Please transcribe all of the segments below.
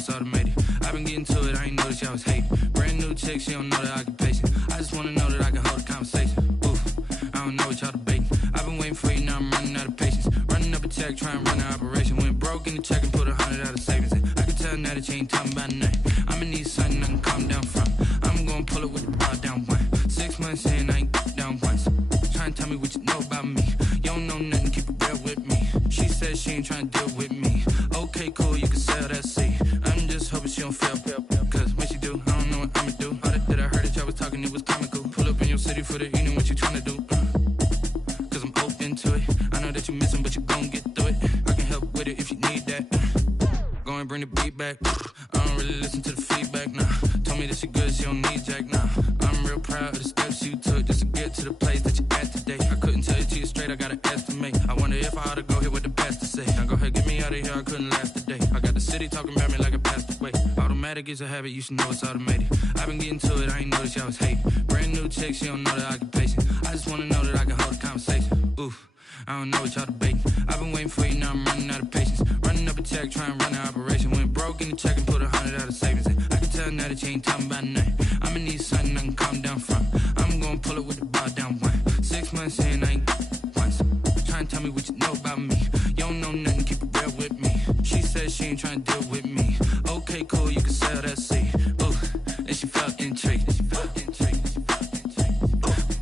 it's automated. I've been getting to it, I ain't noticed y'all was hating. Brand new chick, she don't know the occupation. I just wanna know that I can hold a conversation. Oof, I don't know what y'all debating. I've been waiting for you, now I'm running out of patience. Running up a check, trying to run an operation. Went broke in the check and put 100 out of savings in. I can tell now that you ain't talking about nothing. I'ma need something I can calm down from. I'm gonna pull it with the bar down one. 6 months in, I ain't down once. Trying to tell me what you know about me. You don't know nothing, keep it real with me. She said she ain't trying to deal with me. Okay, cool, you can sell that seat. I'm just hoping she don't fail. Cause when she do, I don't know what I'ma do. All that I heard that y'all was talking, it was comical. Pull up in your city for the evening, what you trying to do? Cause I'm open to it. I know that you missing, but you gon' get through it. I can help with it if you need that. Go and bring the beat back. I don't really listen to the feedback, nah. Told me that she good, she don't need jack, nah. I'm real proud of the steps you took just to get to the place that you at today. I couldn't tell you to you straight, I gotta estimate. I wonder if I ought to go here with the best to say. Now go ahead, get me out of here, I couldn't last a day. I got the city talking about me like I passed away. Automatic is a habit, you should know it's automated. I've been getting to it, I ain't noticed y'all was hating. Brand new chick, she don't know the occupation. I just wanna know that I can hold a conversation. Oof, I don't know what y'all debating. I've been waiting for you, now I'm running out of patience. Running up a check, trying to run an operation. Went broke in the check and put 100 out of savings in. I can tell now that you ain't talking about nothing. I'ma need something I can calm down from. I'm gonna pull it with the bar down one. 6 months in, I ain't once. Trying to tell me what you know about me. You don't know nothing, keep it real with me. She said she ain't trying to deal with me. Okay, cool, you can sell that seat. Ooh, and she felt intrigued.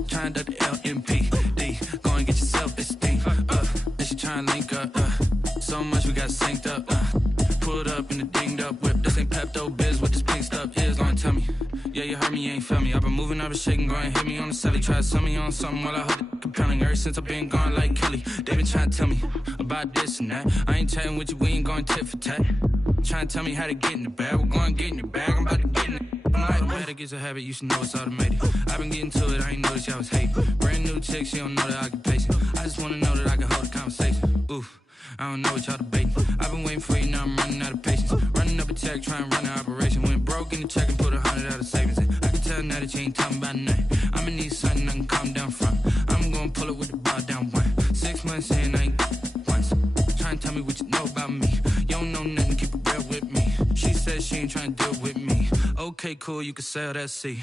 Trying to duck the LMPD. Go and get your self-esteem. And she trying to link up. So much we got synced up. Pulled up in the dinged up whip. This ain't Pepto-Biz, what this pink stuff is. Gonna tell me. Yeah, you heard me, you ain't felt me. I've been moving, I've been shaking, go and hit me on the celly. Try to sell me on something while I hold it compelling. Ever since I've been gone like Kelly, they been trying to tell me about this and that. I ain't chatting with you, we ain't going tit for tat. Trying to tell me how to get in the bag. We're going to get in the bag, I'm about to get in it. Automatic is a habit, you should know it's automated. I've been getting to it, I ain't noticed y'all was hating. Brand new chick, she don't know the occupation. I just wanna know that I can hold a conversation. Oof, I don't know what y'all debating. I've been waiting for you, now I'm running out of patience. Running up a check, trying to run an operation. Went broke in the check and put 100 out of savings in. I can tell now that you ain't talking about nothing. I'ma need something I can calm down from. I'm gonna pull it with the bar down one. 6 months in, I ain't once. Trying to tell me what you know about me. You don't know nothing, keep it real with me. She said she ain't trying to deal with me. Okay, cool, you can sell that seat.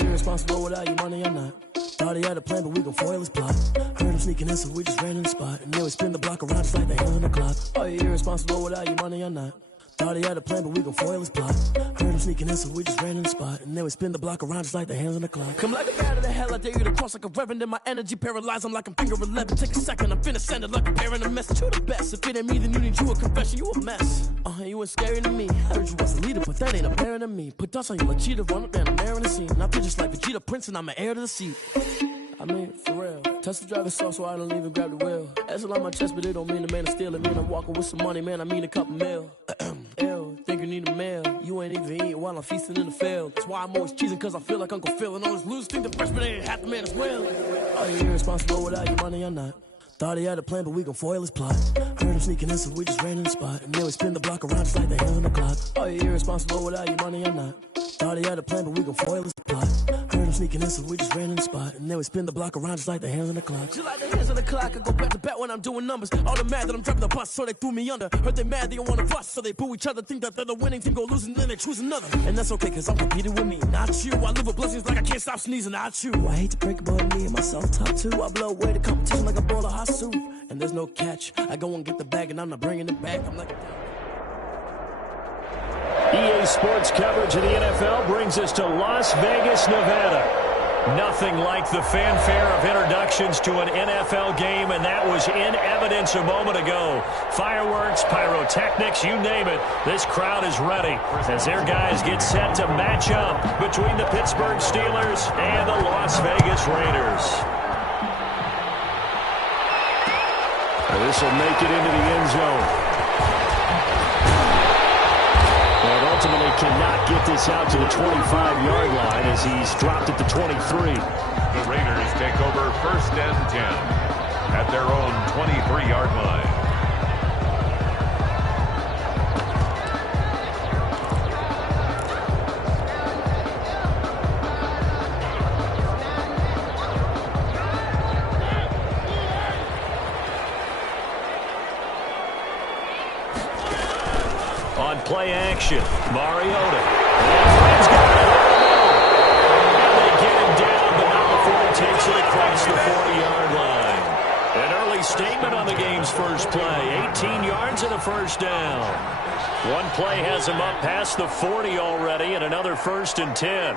Irresponsible without your money or not. Thought he had a plan, but we gon' foil his plot. Heard him sneaking in, so we just ran in the spot. And then we spin the block around just like the hands on the clock. Are you irresponsible without your money or not? Thought he had a plan, but we gon' foil his plot. Heard him sneaking in, so we just ran in the spot. And then we spin the block around just like the hands on the clock. Come like a bat of the hell, I dare you to cross like a reverend. In my energy paralyzed, I'm like I'm finger 11. Take a second, I'm finna send it like a parent a message. You the best, if it ain't me, then you need you a confession. You a mess, you ain't scary to me. Heard you was a leader, but that ain't apparent to me. Put dust on you like cheetah, run up down the in the scene. I feel just like Vegeta Prince and I'm an heir to the seat. I mean, for real. Touch the driver's soft so I don't even grab the wheel. That's on my chest, but it don't mean the man is stealing. Man, I'm walking with some money, man, I mean a couple mil. Ew, think you need a meal. You ain't even eating while I'm feasting in the field. That's why I'm always cheesing, cause I feel like Uncle Phil. And all this loose think the freshman ain't half the man as well. Are you irresponsible without your money or not? Thought he had a plan, but we gon' foil his plot. Heard him sneaking in, so we just ran in the spot. And then we spin the block around just like the hands on the clock. Are you irresponsible without your money or not? Thought he had a plan, but we gon' foil his plot. Heard him sneaking in, so we just ran in the spot. And then we spin the block around just like the hands on the clock. Just like the hands on the clock, I go back to back when I'm doing numbers. All the mad that I'm driving the bus, so they threw me under. Heard they mad, they don't wanna bust, so they boo each other. Think that they're the winning team, go losing, then they choose another. And that's okay, cause I'm competing with me, not you. I live with blessings like I can't stop sneezing, not you. I hate to break it, but me and myself top two. I blow away the competition like a bowl of hot soup. And there's no catch. I go and get the bag, and I'm not bringing it back. I'm like EA Sports coverage of the NFL brings us to Las Vegas, Nevada. Nothing like the fanfare of introductions to an NFL game, and that was in evidence a moment ago. Fireworks, pyrotechnics, you name it. This crowd is ready as their guys get set to match up between the Pittsburgh Steelers and the Las Vegas Raiders. This will make it into the end zone. And ultimately cannot get this out to the 25-yard line as he's dropped at the 23. The Raiders take over 1st and 10 at their own 23-yard line. On play action, Mariota. And they get him down, but not before he takes it across the 40-yard line. An early statement on the game's first play. 18 yards and a first down. One play has him up past the 40 already, and another 1st and 10.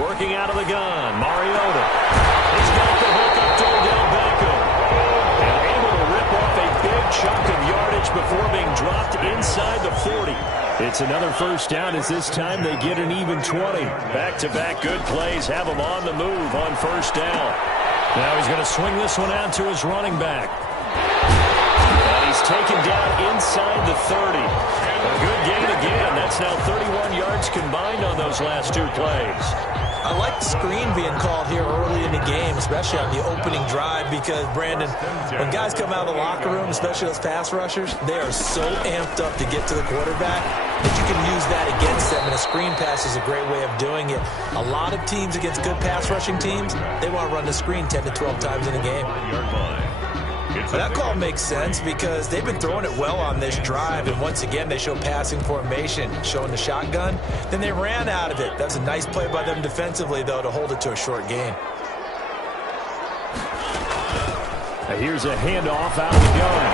Working out of the gun, Mariota. He's got the hook up to Odell Beckham. And able to rip off a big chunk of yardage before being dropped inside the 40. It's another first down as this time they get an even 20. Back-to-back good plays have him on the move on first down. Now he's going to swing this one out to his running back. And he's taken down inside the 30. A good gain again. That's now 31 yards combined on those last two plays. I like the screen being called here early in the game, especially on the opening drive, because, Brandon, when guys come out of the locker room, especially those pass rushers, they are so amped up to get to the quarterback that you can use that against them, and a screen pass is a great way of doing it. A lot of teams against good pass rushing teams, they want to run the screen 10 to 12 times in a game. But that call makes sense because they've been throwing it well on this drive, and once again they show passing formation, showing the shotgun. Then they ran out of it. That's a nice play by them defensively, though, to hold it to a short gain. Now here's a handoff out of the gun.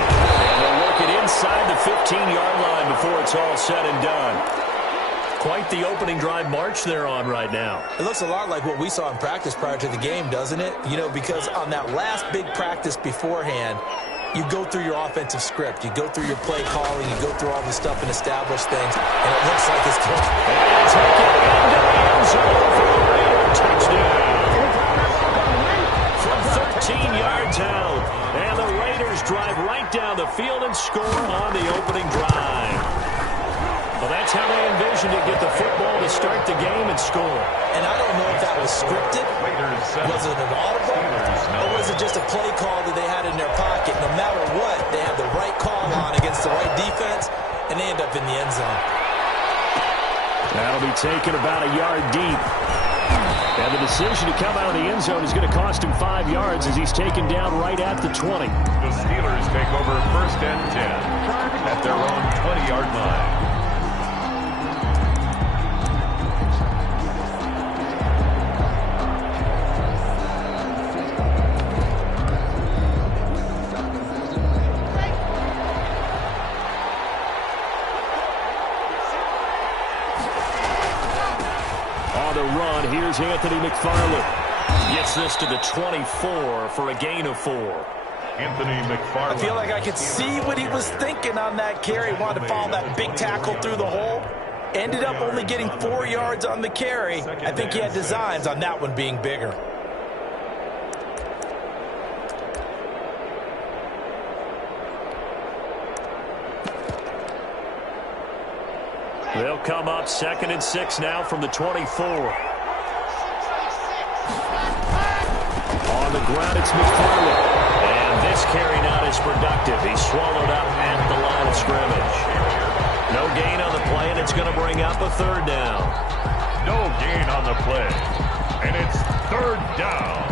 And they'll work it inside the 15-yard line before it's all said and done. Quite the opening drive march they're on right now. It looks a lot like what we saw in practice prior to the game, doesn't it? You know, because on that last big practice beforehand, you go through your offensive script. You go through your play calling. You go through all the stuff and establish things. And it looks like it's going to take it into the end zone for a Raider touchdown. From 13 yards out. And the Raiders drive right down the field and score on the opening drive. Well, that's how they envisioned to get the football to start the game and score. And I don't know if that was scripted. Was it an audible? Or was it just a play call that they had in their pocket? No matter what, they had the right call on against the right defense, and they end up in the end zone. That'll be taken about a yard deep. And the decision to come out of the end zone is going to cost him 5 yards as he's taken down right at the 20. The Steelers take over 1st and 10 at their own 20-yard line. Here's Anthony McFarland. Gets this to the 24 for a gain of 4. Anthony McFarland. I feel like I could see what he was thinking on that carry. Wanted to follow that big tackle through the hole. Ended up only getting 4 yards on the carry. I think he had designs on that one being bigger. They'll come up 2nd and 6 now from the 24. On the ground, it's McFarland. And this carry not as productive. He's swallowed up at the line of scrimmage. No gain on the play, and it's going to bring up a 3rd down. No gain on the play, and it's 3rd down.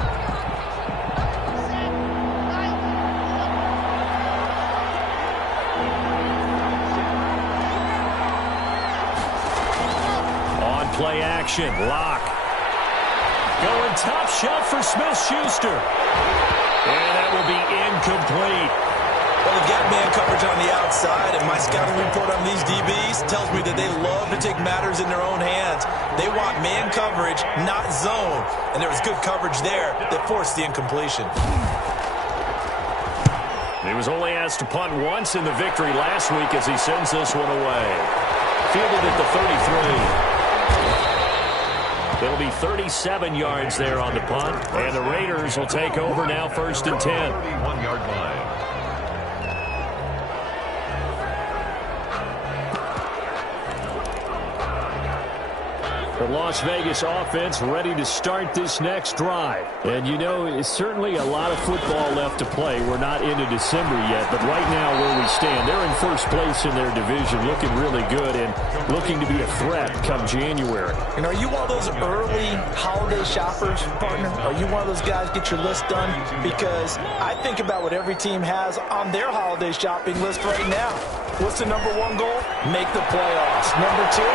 On play action, Locke. Going top shelf for Smith-Schuster. And that will be incomplete. Well, they've got man coverage on the outside, and my scouting report on these DBs tells me that they love to take matters in their own hands. They want man coverage, not zone. And there was good coverage there that forced the incompletion. He was only asked to punt once in the victory last week as he sends this one away. Fielded at the 33. It'll be 37 yards there on the punt, and the Raiders will take over now 1st and 10. 31-yard line. The Las Vegas offense ready to start this next drive. And, you know, it's certainly a lot of football left to play. We're not into December yet, but right now where we stand, they're in first place in their division, looking really good and looking to be a threat come January. And are you one of those early holiday shoppers, partner? Are you one of those guys get your list done? Because I think about what every team has on their holiday shopping list right now. What's the number one goal? Make the playoffs. Number two,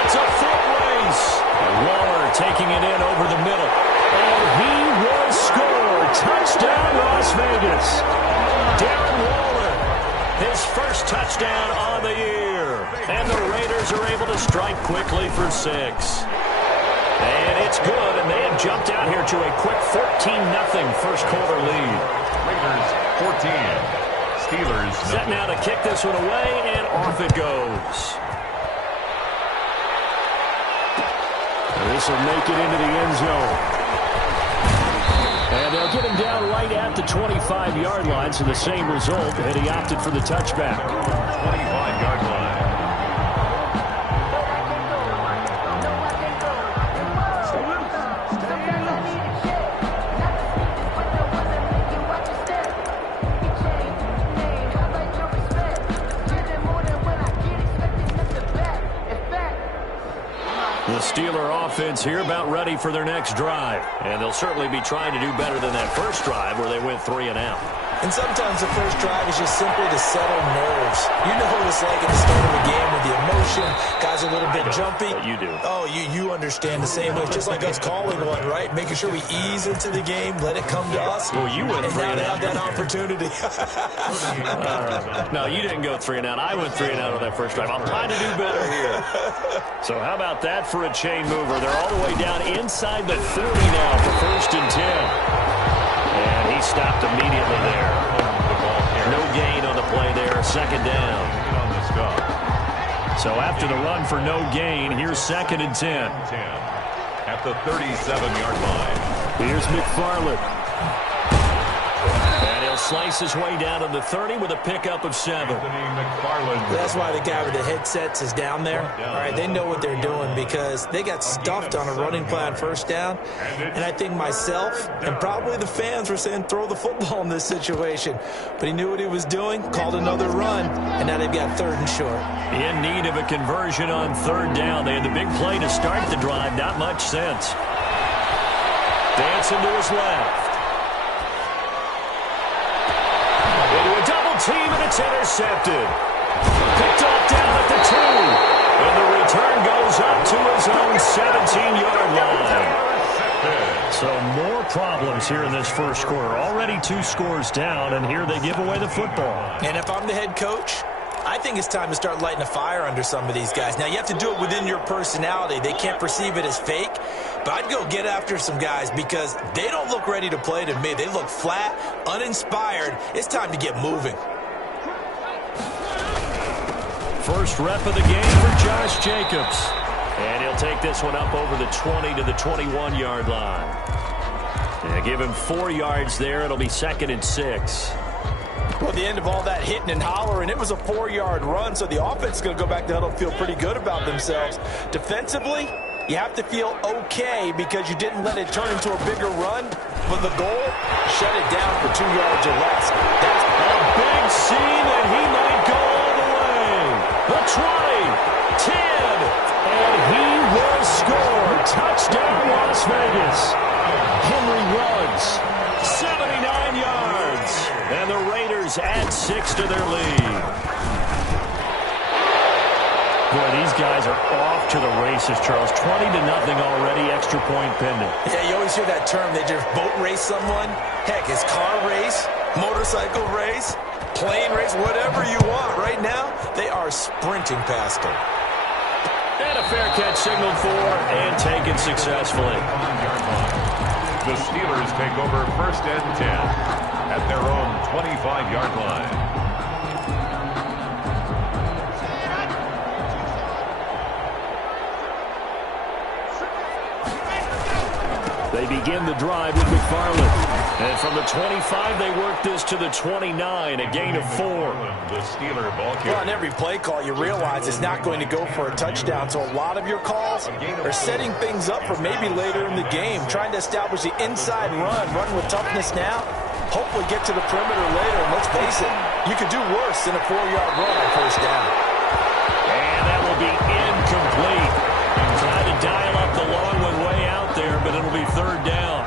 it's a foot race. Waller taking it in over the middle. And he will score. Touchdown, Las Vegas. Darren Waller, his first touchdown on the year. And the Raiders are able to strike quickly for 6. And it's good, and they have jumped out here to a quick 14-0 first quarter lead. Raiders 14. Steelers set now to kick this one away, and off it goes. This will make it into the end zone. And they'll get him down right at the 25-yard line, so the same result, and he opted for the touchback. 25-yard line. The Steeler offense here about ready for their next drive. And they'll certainly be trying to do better than that first drive where they went 3 and out. And sometimes the first drive is just simply to settle nerves. You know what it's like at the start of a game with the emotion. Guys are a little bit jumpy. You do. Oh, you understand the same way. It's just like us calling one, right? Making sure we ease into the game, let it come to us. Well, you went 3 and out. And now to have that opportunity. No, you didn't go 3 and out. I went 3 and out on that first drive. I'm trying to do better here. So how about that for a chain mover? They're all the way down inside the 30 now for 1st and 10. And he stopped immediately there. No gain on the play there. 2nd down. So after the run for no gain, here's 2nd and 10. At the 37-yard line. Here's McFarland. And he'll slice his way down to the 30 with a pickup of 7. That's why the guy with the headsets is down there. All right, they know what they're doing because they got stuffed on a running play on 1st down. And I think myself and probably the fans were saying throw the football in this situation. But he knew what he was doing, called another run, and now they've got 3rd and short. In need of a conversion on 3rd down. They had the big play to start the drive. Not much sense. Dancing to his left. Into a double team, and it's intercepted. Picked off down at the 2. And the return goes up to his own 17-yard line. So more problems here in this first quarter. Already 2 scores down, and here they give away the football. And if I'm the head coach, I think it's time to start lighting a fire under some of these guys. Now, you have to do it within your personality. They can't perceive it as fake. But I'd go get after some guys because they don't look ready to play to me. They look flat, uninspired. It's time to get moving. First rep of the game for Josh Jacobs. And he'll take this one up over the 20 to the 21-yard line. And give him 4 yards there. It'll be 2nd and 6. Well, at the end of all that hitting and hollering, it was a 4-yard run, so the offense is going to go back to huddle and feel pretty good about themselves. Defensively, you have to feel okay because you didn't let it turn into a bigger run. But the goal, shut it down for 2 yards or less. That's a big seam, and he might go all the way. The 20, 10, and he will score. Touchdown, Las Vegas. Henry runs 79 yards, and the Raiders add 6 to their lead. Boy, these guys are off to the races, Charles. 20-0 already, extra point pending. Yeah, you always hear that term. They just boat race someone. Heck, it's car race, motorcycle race, plane race, whatever you want. Right now, they are sprinting past them. And a fair catch signaled for and taken successfully. The Steelers take over 1st and 10 at their own 25-yard line. They begin the drive with McFarland. And from the 25, they work this to the 29, a gain of 4. The Steeler ball carrier. Well, on every play call, you realize it's not going to go for a touchdown, so a lot of your calls are setting things up for maybe later in the game, trying to establish the inside run with toughness now, hopefully get to the perimeter later, and let's face it, you could do worse than a 4-yard run on first down. And that will be incomplete. Trying to dial up the long one way out there, but it'll be third down.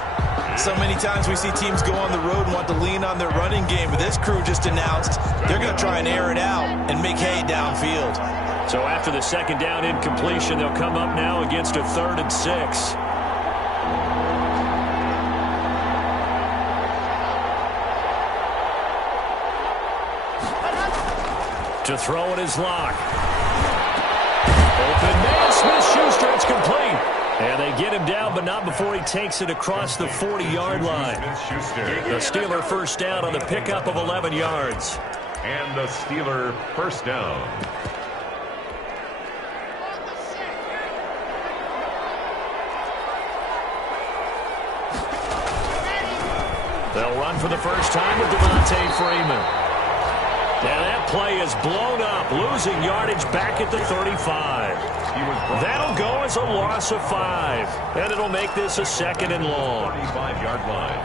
So many times we see teams go on the road and want to lean on their running game, but this crew just announced they're going to try and air it out and make hay downfield. So after the second down incompletion, they'll come up now against a 3rd and 6. To throw it is Locke. Open man, Smith-Schuster, it's complete. And they get him down, but not before he takes it across the 40-yard line. The Steeler first down on the pickup of 11 yards. And the Steeler first down. They'll run for the first time with Devontae Freeman. And that play is blown up, losing yardage back at the 35. That'll go as a loss of 5. And it'll make this a 2nd and long. 35-yard line.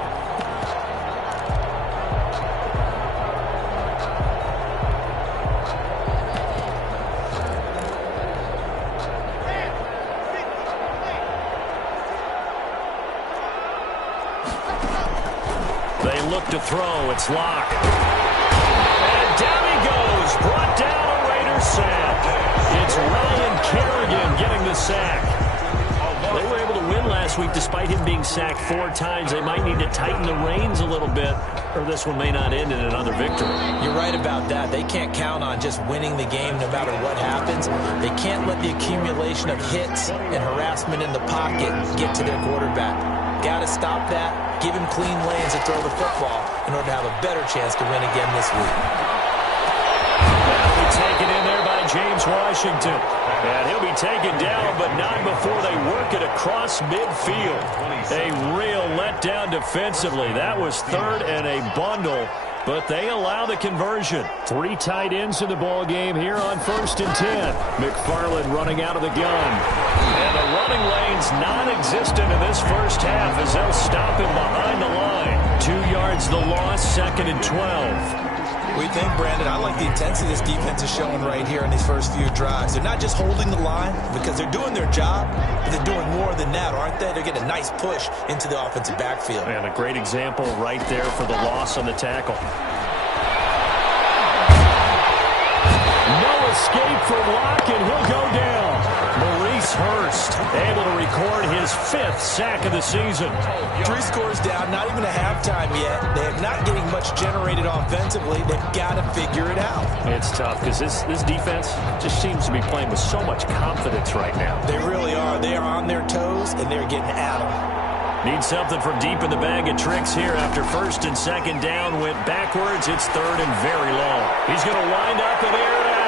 They look to throw. It's Locke. And down he goes. Brought down a Raiders sack. It's Ryan Kerrigan getting the sack. They were able to win last week despite him being sacked 4 times. They might need to tighten the reins a little bit, or this one may not end in another victory. You're right about that. They can't count on just winning the game no matter what happens. They can't let the accumulation of hits and harassment in the pocket get to their quarterback. Got to stop that, give him clean lanes to throw the football in order to have a better chance to win again this week. That'll be taken in there by James Washington. And he'll be taken down, but not before they work it across midfield. A real letdown defensively. That was 3rd and a bundle, but they allow the conversion. 3 tight ends in the ball game here on 1st and 10. McFarland running out of the gun. And the running lane's non-existent in this first half as they'll stop him behind the line. 2 yards the loss, 2nd and 12. We think, Brandon, I like the intensity this defense is showing right here in these first few drives. They're not just holding the line because they're doing their job, but they're doing more than that, aren't they? They're getting a nice push into the offensive backfield. And a great example right there for the loss on the tackle. No escape for Locke, and he'll go down. Maurice Hurst able to record his 5th sack of the season. 3 scores down, not even a halftime yet. They're not getting much generated offensively. They've got to figure it out. It's tough because this defense just seems to be playing with so much confidence right now. They really are. They are on their toes, and they're getting at them. Need something from deep in the bag of tricks here after 1st and 2nd down. Went backwards. It's 3rd and very long. He's going to wind up and air it out.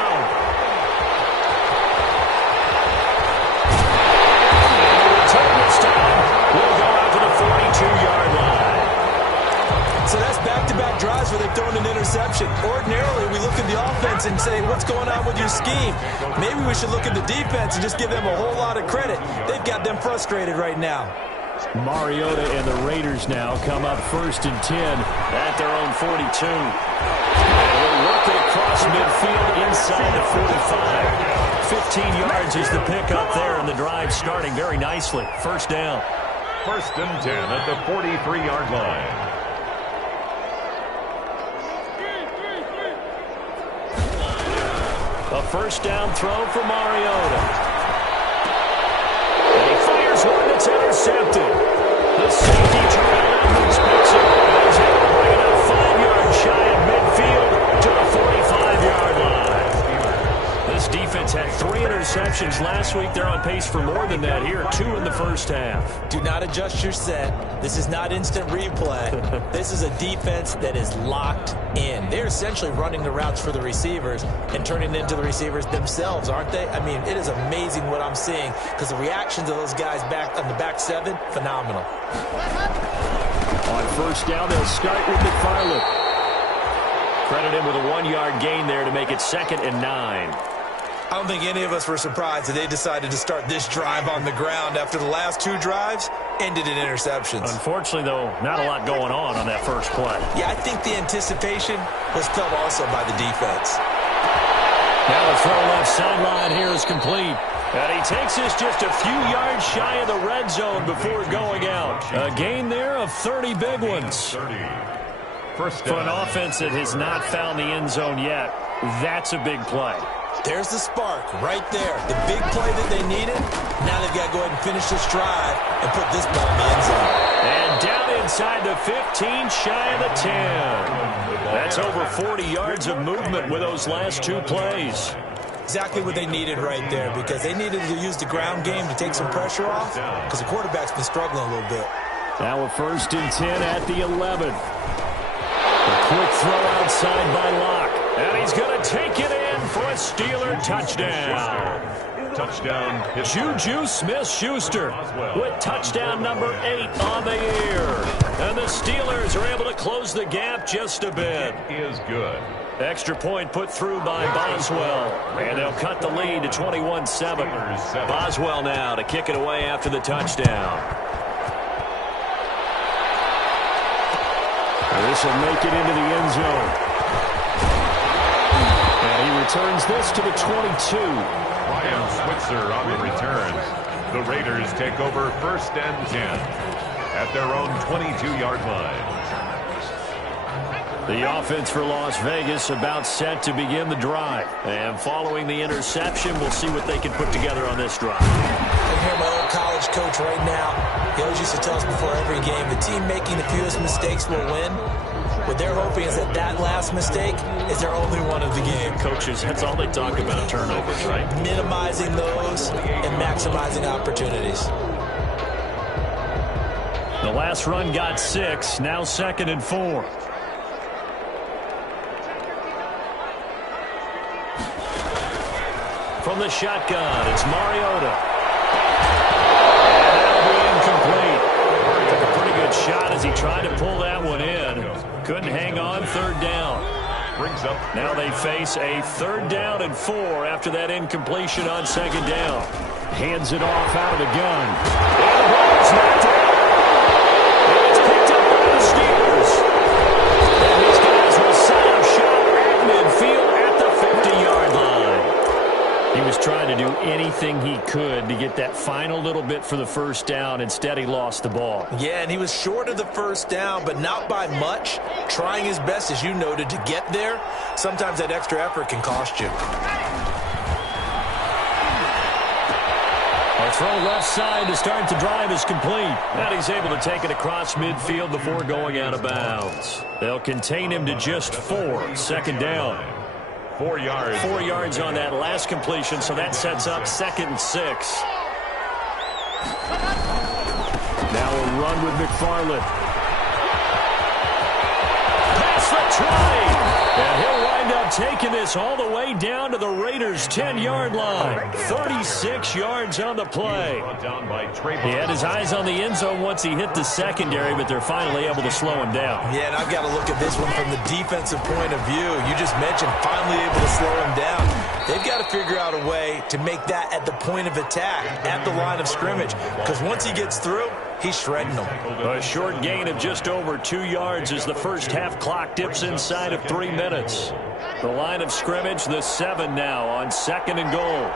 We'll go out to the 42-yard line. So that's back-to-back drives where they've thrown an interception. Ordinarily, we look at the offense and say, what's going on with your scheme? Maybe we should look at the defense and just give them a whole lot of credit. They've got them frustrated right now. Mariota and the Raiders now come up 1st and 10 at their own 42. And we'll work it across midfield inside the 45. 15 yards is the pickup there, and the drive starting very nicely. First down. 1st and 10 at the 43-yard line. A first down throw for Mariota. And he fires one that's intercepted. The safety Terrell Edmonds picks it and is able to bring it up 5 yards shy of midfield to the 45-yard line. This defense had 3 interceptions last week. They're on pace for more than that here. 2 in the first half. Do not adjust your set. This is not instant replay. This is a defense that is locked in. They're essentially running the routes for the receivers and turning it into the receivers themselves, aren't they? I mean, it is amazing what I'm seeing because the reactions of those guys back on the back 7, phenomenal. On first down, they'll start with McFarland. Credit him with a 1-yard gain there to make it 2nd and 9. I don't think any of us were surprised that they decided to start this drive on the ground after the last 2 drives ended in interceptions. Unfortunately, though, not a lot going on that first play. Yeah, I think the anticipation was felt also by the defense. Now the throw left sideline here is complete. And he takes this just a few yards shy of the red zone before going out. A gain there of 30 big ones. For an offense that has not found the end zone yet, that's a big play. There's the spark right there. The big play that they needed. Now they've got to go ahead and finish this drive and put this ball in the end zone. And down inside the 15, shy of the 10. That's over 40 yards of movement with those last 2 plays. Exactly what they needed right there, because they needed to use the ground game to take some pressure off, because the quarterback's been struggling a little bit. Now a 1st and 10 at the 11. A quick throw outside by Locke. And he's going to take it in for a Steeler touchdown. Touchdown. Juju Smith-Schuster with touchdown number 8 on the year. And the Steelers are able to close the gap just a bit. It is good. Extra point put through by Boswell. And they'll cut the lead to 21-7. Boswell now to kick it away after the touchdown. This will make it into the end zone. And he returns this to the 22. Ryan Switzer on the return. The Raiders take over 1st and 10 at their own 22-yard line. The offense for Las Vegas about set to begin the drive. And following the interception, we'll see what they can put together on this drive. I hear my old college coach right now. He always used to tell us before every game, the team making the fewest mistakes will win. What they're hoping is that last mistake is their only one of the game. Coaches, that's all they talk about, turnovers, right? Minimizing those and maximizing opportunities. The last run got 6, now 2nd and 4. From the shotgun, it's Mariota. And that'll be incomplete. Took a pretty good shot as he tried to pull that one in. Couldn't hang on, 3rd down. Brings up. Now they face a 3rd down and 4 after that incompletion on 2nd down. Hands it off out of the gun. And the ball's knocked out. And it's picked up by the Steelers. And these guys will set up shop at midfield at the 50-yard line. He was trying to do anything he could to get that final little bit for the 1st down. Instead, he lost the ball. Yeah, and he was short of the 1st down, but not by much. Trying his best, as you noted, to get there. Sometimes that extra effort can cost you. A throw left side to start the drive is complete. And he's able to take it across midfield before going out of bounds. They'll contain him to just 4. 2nd down. 4 yards. 4 yards on that last completion, so that sets up 2nd and 6. Now a run with McFarland. Pass the 20. And he'll wind up taking this all the way down to the Raiders' 10-yard line. 36 yards on the play. He had his eyes on the end zone once he hit the secondary, but they're finally able to slow him down. Yeah, and I've got to look at this one from the defensive point of view. You just mentioned finally able to slow him down. They've got to figure out a way to make that at the point of attack, at the line of scrimmage, because once he gets through, he's shredding them. A short gain of just over 2 yards as the first half clock dips inside of 3 minutes. The line of scrimmage, the 7 now on 2nd and goal.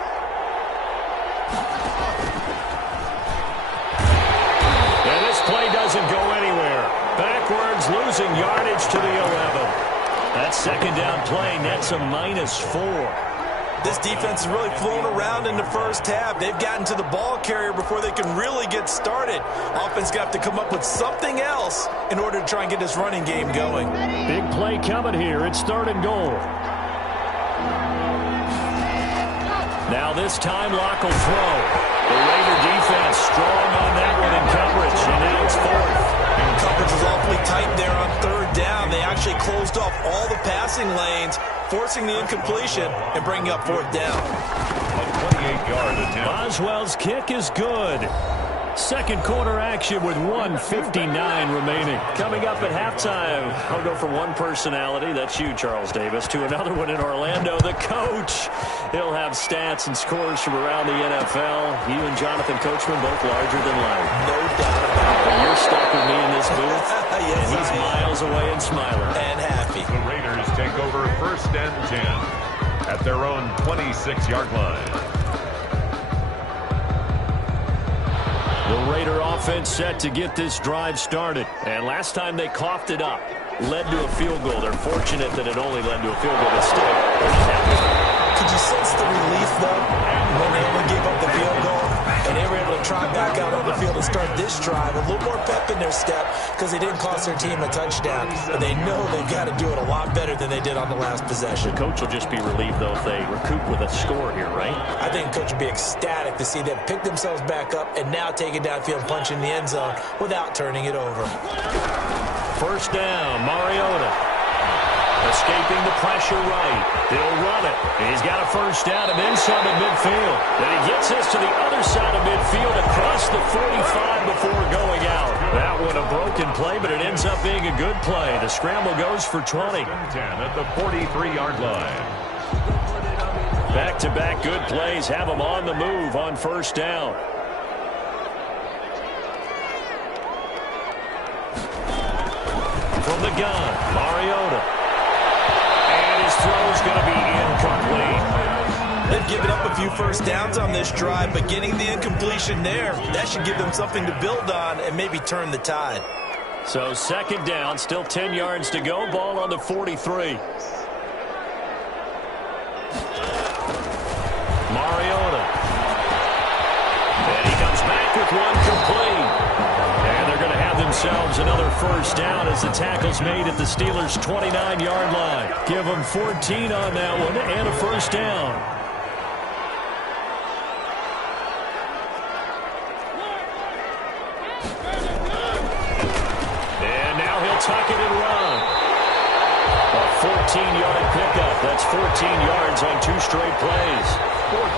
And this play doesn't go anywhere. Backwards, losing yardage to the 11. That 2nd down play nets a -4. This defense has really flown around in the first half. They've gotten to the ball carrier before they can really get started. Offense got to come up with something else in order to try and get this running game going. Big play coming here. It's 3rd and goal. Now this time, Locke will throw. The Raider defense strong on that one in coverage, and now it's 4th. And coverage was awfully tight there on 3rd down. They actually closed off all the passing lanes, forcing the incompletion and bringing up 4th down. A 28-yard attempt. Boswell's kick is good. Second quarter action with 1:59 remaining. Coming up at halftime, I'll go from one personality, that's you, Charles Davis, to another one in Orlando, the coach. He'll have stats and scores from around the NFL. You and Jonathan Coachman both larger than life. No doubt about it. You're stuck with me in this booth, Yes, and he's miles away and smiling. And happy. The Raiders take over 1st and 10 at their own 26-yard line. The Raider offense set to get this drive started. And last time they coughed it up, led to a field goal. They're fortunate that it only led to a field goal, but still. Could you sense the relief, though, when they only gave up the field goal and they were able to trot back out on the field and start this drive? A little more pep in their step because they didn't cost their team a touchdown. And they know they've got to do it a lot better than they did on the last possession. The coach will just be relieved, though, if they recoup with a score here, right? I think the coach will be ecstatic to see them pick themselves back up and now take it downfield and punch in the end zone without turning it over. First down, Mariota. Escaping the pressure right. He'll run it. He's got a first down and then some at midfield. Then he gets this to the other side of midfield across the 45 before going out. That one a broken play, but it ends up being a good play. The scramble goes for 20. 10 at the 43-yard line. Back-to-back good plays have them on the move on first down. From the gun, Mariota. Throw's going to be incomplete. They've given up a few first downs on this drive, but getting the incompletion there, that should give them something to build on and maybe turn the tide. So second down, still 10 yards to go. Ball on the 43. Mariota. And he comes back with one complete. And they're going to have themselves another first down as the tackle's made at the Steelers' 29-yard line. Give them 14 on that one and a first down. And now he'll tuck it and run. A 14-yard pickup. That's 14 yards on 2 straight plays.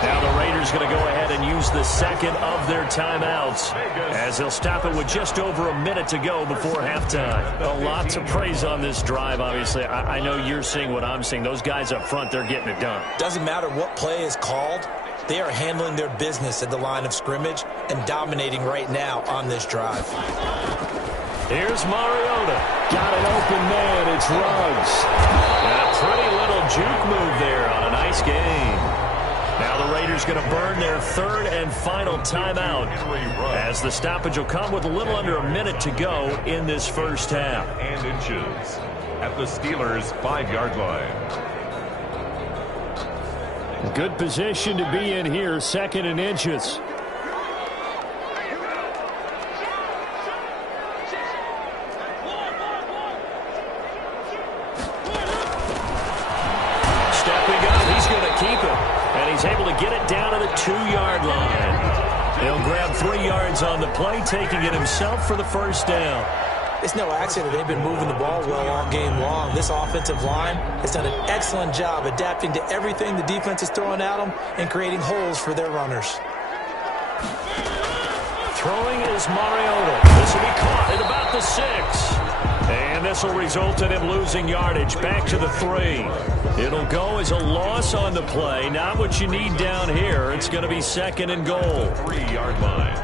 Now the Raiders going to go ahead and use the second of their timeouts as they'll stop it with just over a minute to go before halftime. A lot to praise on this drive, obviously. I know you're seeing what I'm seeing. Those guys up front, they're getting it done. Doesn't matter what play is called. They are handling their business at the line of scrimmage and dominating right now on this drive. Here's Mariota. Got an open man. It's Ruggs. And a pretty little juke move there on a nice game. Now the Raiders going to burn their third and final timeout as the stoppage will come with a little under a minute to go in this first half. And inches at the Steelers' 5-yard line. Good position to be in here, 2nd and inches. Stepping up, he's going to keep it. And he's able to get it down to the 2-yard line. He'll grab 3 yards on the play, taking it himself for the first down. It's no accident they've been moving the ball well all game long. This offensive line has done an excellent job adapting to everything the defense is throwing at them and creating holes for their runners. Throwing is Mariota. This will be caught at about the 6. And this will result in him losing yardage back to the 3. It'll go as a loss on the play. Not what you need down here. It's going to be 2nd and goal. 3-yard line.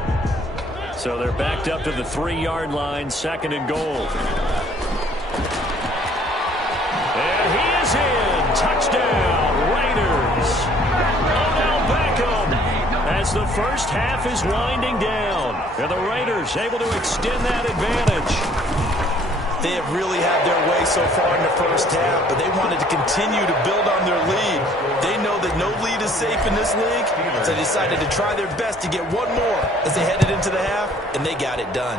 So they're backed up to the 3-yard line, 2nd and goal. And he is in. Touchdown, Raiders. Odell Beckham as the first half is winding down. And the Raiders able to extend that advantage. They have really had their way so far in the first half, but they wanted to continue to build on their lead. They know that no lead is safe in this league, so they decided to try their best to get one more as they headed into the half, and they got it done.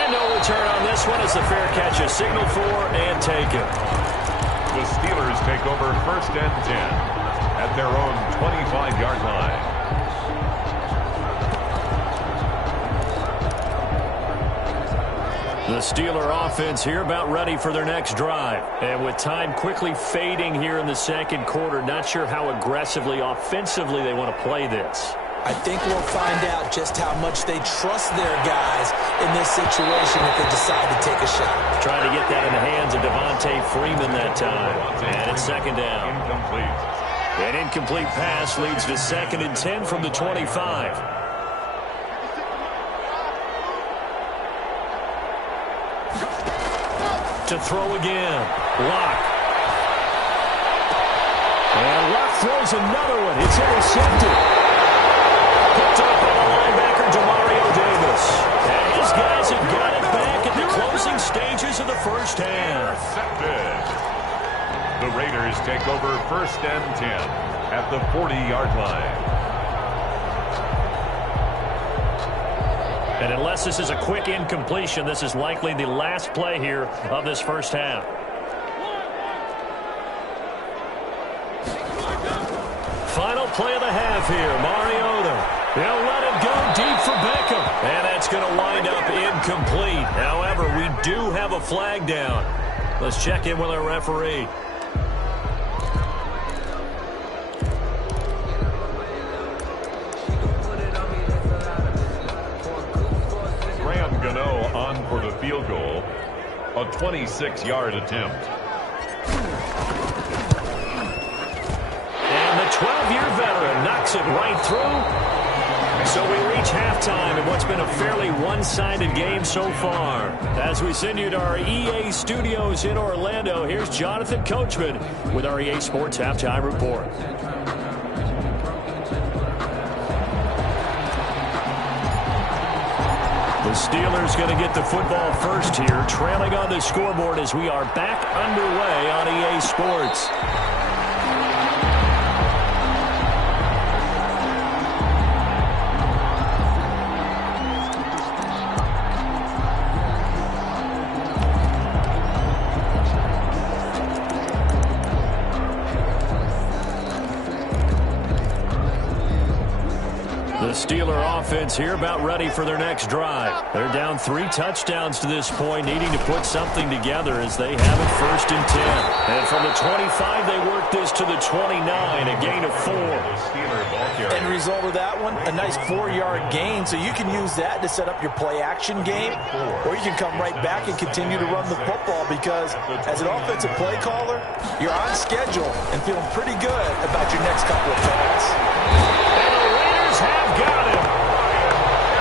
And no return on this one as the fair catch is signaled for and taken. The Steelers take over 1st and 10 at their own 25-yard line. The Steeler offense here about ready for their next drive. And with time quickly fading here in the second quarter, not sure how aggressively, offensively they want to play this. I think we'll find out just how much they trust their guys in this situation if they decide to take a shot. Trying to get that in the hands of Devontae Freeman that time. And it's second down. Incomplete. An incomplete pass leads to 2nd and 10 from the 25. To throw again. Locke. And Locke throws another one. It's intercepted. Picked up by the linebacker, Demario Davis. And his guys have got it back at the closing stages of the first half. Intercepted. The Raiders take over 1st and 10 at the 40-yard line. And unless this is a quick incompletion, this is likely the last play here of this first half. Final play of the half here. Mariota. They'll let it go deep for Beckham. And that's going to wind up incomplete. However, we do have a flag down. Let's check in with our referee. On for the field goal, a 26-yard attempt. And the 12-year veteran knocks it right through. So we reach halftime in what's been a fairly one-sided game so far. As we send you to our EA studios in Orlando, here's Jonathan Coachman with our EA Sports Halftime Report. The Steelers going to get the football first here, trailing on the scoreboard as we are back underway on EA Sports. The Steeler offense here about ready for their next drive. They're down 3 touchdowns to this point, needing to put something together as they have it 1st and 10. And from the 25, they work this to the 29, a gain of 4. End result of that one, a nice 4-yard gain, so you can use that to set up your play-action game, or you can come right back and continue to run the football because as an offensive play caller, you're on schedule and feeling pretty good about your next couple of plays. Have got him.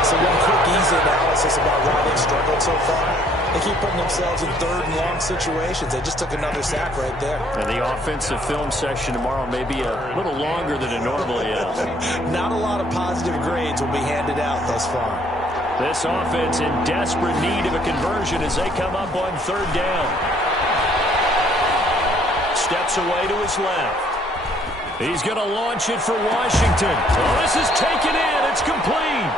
So one quick, easy analysis about why they've struggled so far. They keep putting themselves in 3rd and long situations. They just took another sack right there. And the offensive film section tomorrow may be a little longer than it normally is. Not a lot of positive grades will be handed out thus far. This offense in desperate need of a conversion as they come up on 3rd down. Steps away to his left. He's going to launch it for Washington. Oh, this is taken in. It's complete.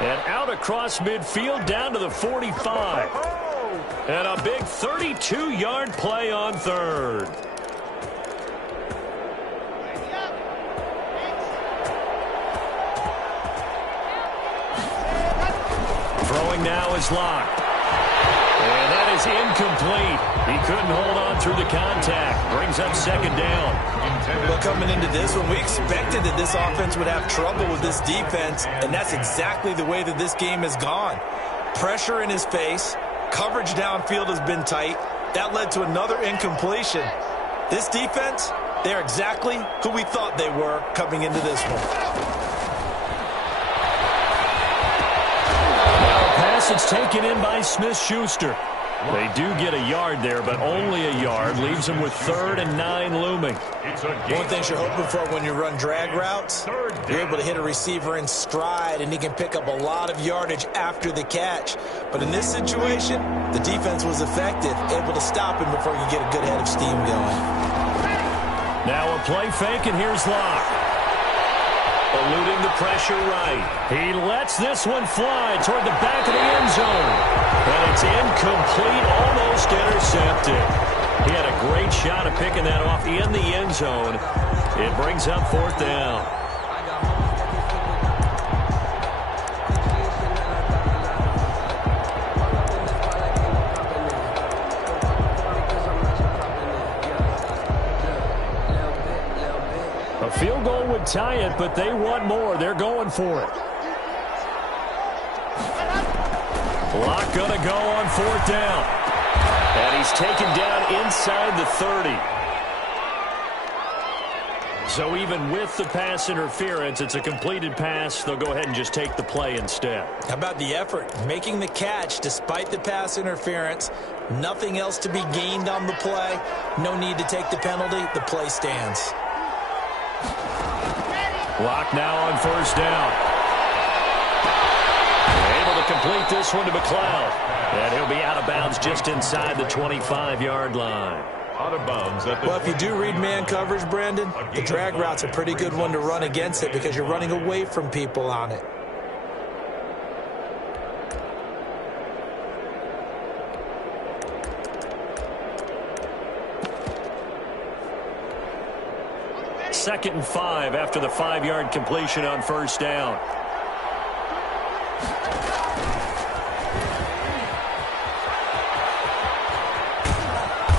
And out across midfield down to the 45. And a big 32-yard play on 3rd. Throwing now is Locke. And that is incomplete. He couldn't hold on through the contact. Brings up 2nd down. Well, coming into this one, we expected that this offense would have trouble with this defense, and that's exactly the way that this game has gone. Pressure in his face. Coverage downfield has been tight. That led to another incompletion. This defense, they're exactly who we thought they were coming into this one. It's taken in by Smith-Schuster. They do get a yard there, but only a yard. Leaves them with 3rd and 9 looming. One thing you're hoping for when you run drag routes, you're able to hit a receiver in stride, and he can pick up a lot of yardage after the catch. But in this situation, the defense was effective, able to stop him before you get a good head of steam going. Now a play fake, and here's Locke. Eluding the pressure right. He lets this one fly toward the back of the end zone. And it's incomplete, almost intercepted. He had a great shot at picking that off in the end zone. It brings up 4th down. A field goal would could tie it, but they want more. They're going for it. Locke going to go on 4th down. And he's taken down inside the 30. So even with the pass interference, it's a completed pass. They'll go ahead and just take the play instead. How about the effort? Making the catch despite the pass interference. Nothing else to be gained on the play. No need to take the penalty. The play stands. Locke now on 1st down. Able to complete this one to McLeod. And he'll be out of bounds just inside the 25-yard line. Out of bounds at the Well, if you do read man coverage, Brandon, the drag route's a pretty good one to run against it because you're running away from people on it. Second and 5 after the 5-yard completion on 1st down.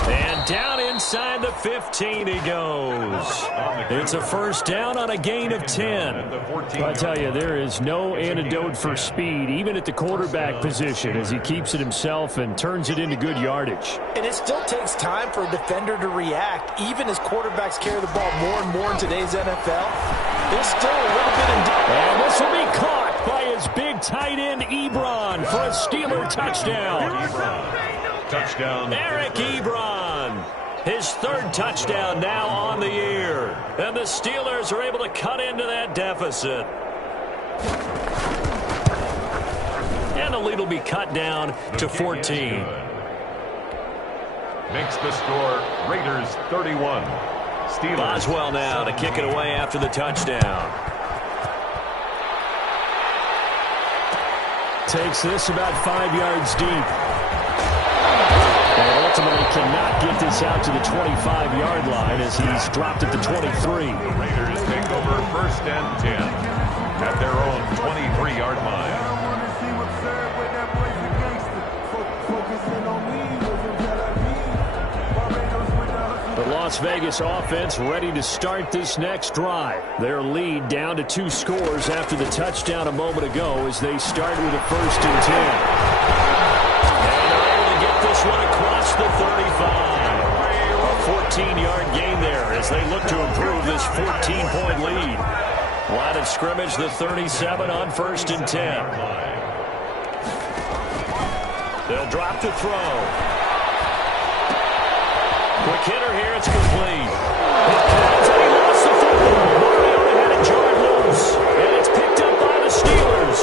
And down inside the 15 he goes. It's a 1st down on a gain of 10. I tell you, there is no antidote for speed, even at the quarterback position, as he keeps it himself and turns it into good yardage. And it still takes time for a defender to react, even as quarterbacks carry the ball more and more in today's NFL. There's still a little bit in... And this will be caught by his big tight end, Ebron, for a Steeler touchdown. touchdown. Eric Ebron, his 3rd touchdown now on the year. And the Steelers are able to cut into that deficit. And the lead will be cut down to 14. Makes the score Raiders 31. Steelers. Boswell now to kick it away after the touchdown. Takes this about 5 yards deep. And ultimately cannot get this out to the 25-yard line as he's dropped at the 23. The Raiders take over 1st and 10 at their own 23-yard line. The Las Vegas offense ready to start this next drive. Their lead down to 2 scores after the touchdown a moment ago as they start with a 1st and 10. And they're able to get this one across the 35. A 14-yard gain there as they look to improve this 14-point lead. Line of scrimmage, the 37 on 1st and 10. They'll drop to throw. Quick hitter here, it's complete. He lost the football. Mariota had it jarred loose, and it's picked up by the Steelers.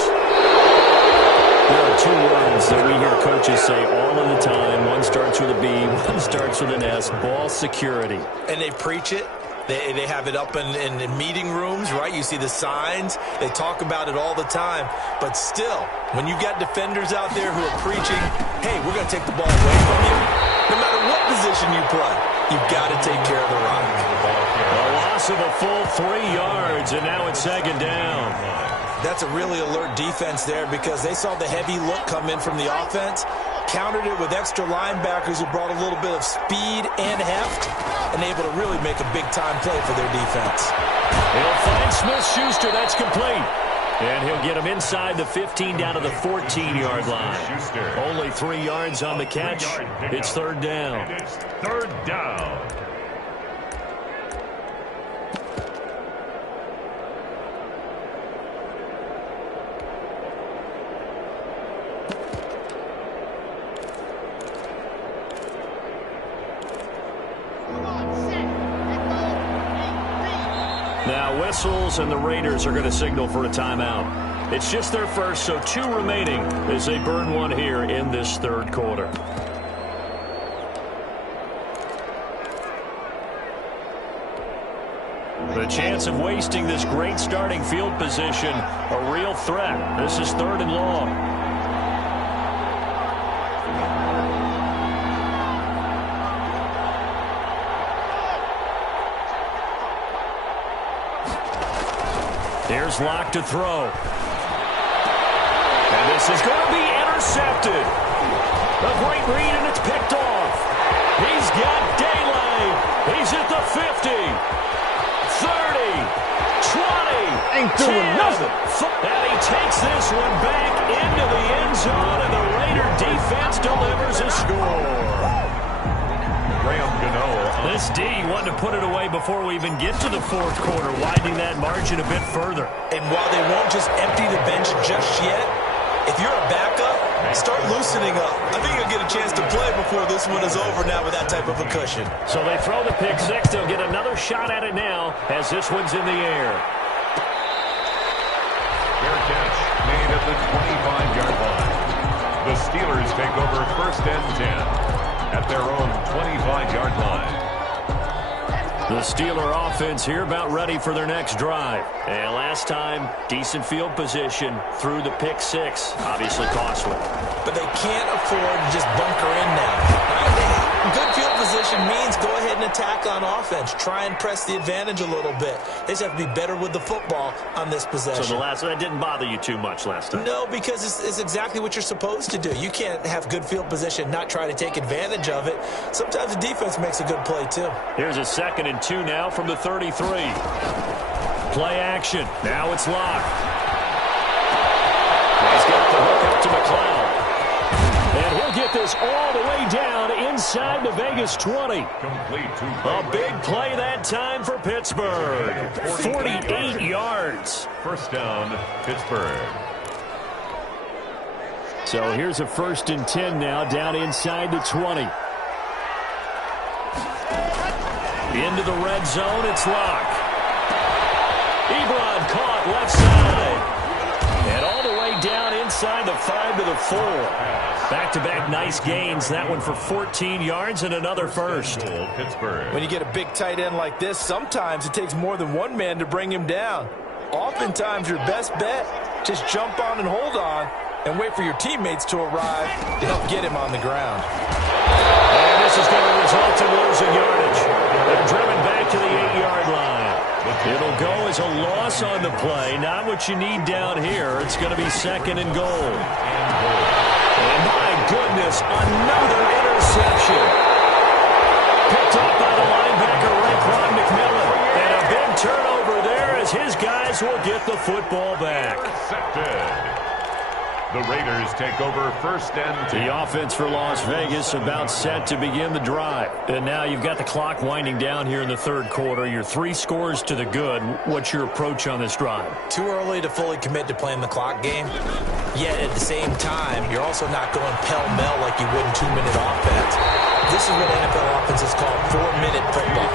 There are 2 words that we hear coaches say all of the time. One starts with a B, one starts with an S, ball security. And they preach it. They have it up in meeting rooms, right? You see the signs. They talk about it all the time. But still, when you've got defenders out there who are preaching, hey, we're going to take the ball away from you, no matter what position you play, you've got to take care of the rock. A loss of a full 3 yards, and now it's 2nd down. That's a really alert defense there because they saw the heavy look come in from the offense, countered it with extra linebackers who brought a little bit of speed and heft, and able to really make a big-time play for their defense. He'll find Smith-Schuster. That's complete. And he'll get him inside the 15 down to the 14-yard line. Only 3 yards on the catch. It's 3rd down. It's 3rd down. Now whistles, and the Raiders are going to signal for a timeout. It's just their first, so 2 remaining as they burn one here in this 3rd quarter. The chance of wasting this great starting field position, a real threat. This is 3rd and long. Here's Locke to throw. And this is going to be intercepted. A great read, and it's picked off. He's got daylight. He's at the 50, 30, ain't doing nothing. And he takes this one back into the end zone, and the Raider defense delivers a score. This D wanted to put it away before we even get to the fourth quarter, widening that margin a bit further. And while they won't just empty the bench just yet, if you're a backup, start loosening up. I think you'll get a chance to play before this one is over now with that type of a cushion. So they throw the pick six. They'll get another shot at it now as this one's in the air. Fair catch made at the 25-yard line. The Steelers take over first and 10 at their own 25-yard line. The Steeler offense here about ready for their next drive. And last time, decent field position through the pick six. Obviously costly. But they can't afford to just bunker in now. Good field position means go ahead and attack on offense. Try and press the advantage a little bit. They just have to be better with the football on this possession. So that didn't bother you too much last time? No, because it's exactly what you're supposed to do. You can't have good field position, not try to take advantage of it. Sometimes the defense makes a good play, too. Here's a 2nd and 2 now from the 33. Play action. Now it's locked. He's got the hook up to McLeod. And he'll get this all the way down inside the Vegas 20. A big play that time for Pittsburgh. 48 yards. First down, Pittsburgh. So here's a 1st and 10 now down inside the 20. Into the red zone, it's locked. Ebron caught left side. And all the way down inside the 5 to the 4. Back-to-back nice gains. That one for 14 yards and another first. Pittsburgh. When you get a big tight end like this, sometimes it takes more than one man to bring him down. Oftentimes, your best bet, just jump on and hold on and wait for your teammates to arrive to help get him on the ground. And this is going to result in losing yardage. They're driven back to the 8-yard line. It'll go as a loss on the play. Not what you need down here. It's going to be 2nd and goal. And my goodness, another interception. Picked up by the linebacker, Raekwon McMillan. And a big turnover there as his guys will get the football back. Intercepted. The Raiders take over first and 10. The offense for Las Vegas about set to begin the drive. And now you've got the clock winding down here in the 3rd quarter. You're 3 scores to the good. What's your approach on this drive? Too early to fully commit to playing the clock game. Yet at the same time, you're also not going pell-mell like you would in 2-minute offense. This is what NFL offenses call 4-minute football.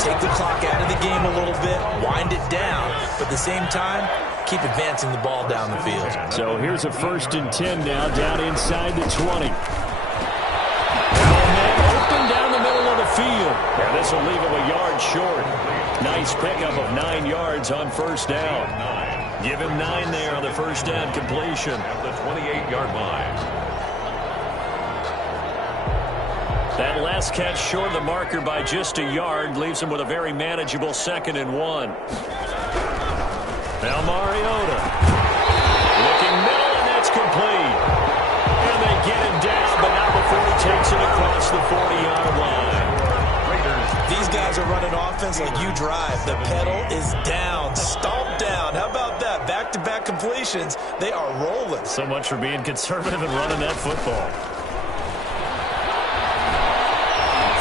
Take the clock out of the game a little bit, wind it down, but at the same time, keep advancing the ball down the field. So here's a 1st and 10 now down inside the 20. And then open down the middle of the field. And this will leave him a yard short. Nice pickup of 9 yards on first down. Give him 9 there on the first down completion. At the 28-yard line. That last catch short of the marker by just a yard leaves him with a very manageable 2nd and 1. Now Mariota. Looking middle, and that's complete. And they get him down, but not before he takes it across the 40-yard line. These guys are running offense like you drive. The pedal is down, stomped down. How about that? Back-to-back completions. They are rolling. So much for being conservative and running that football.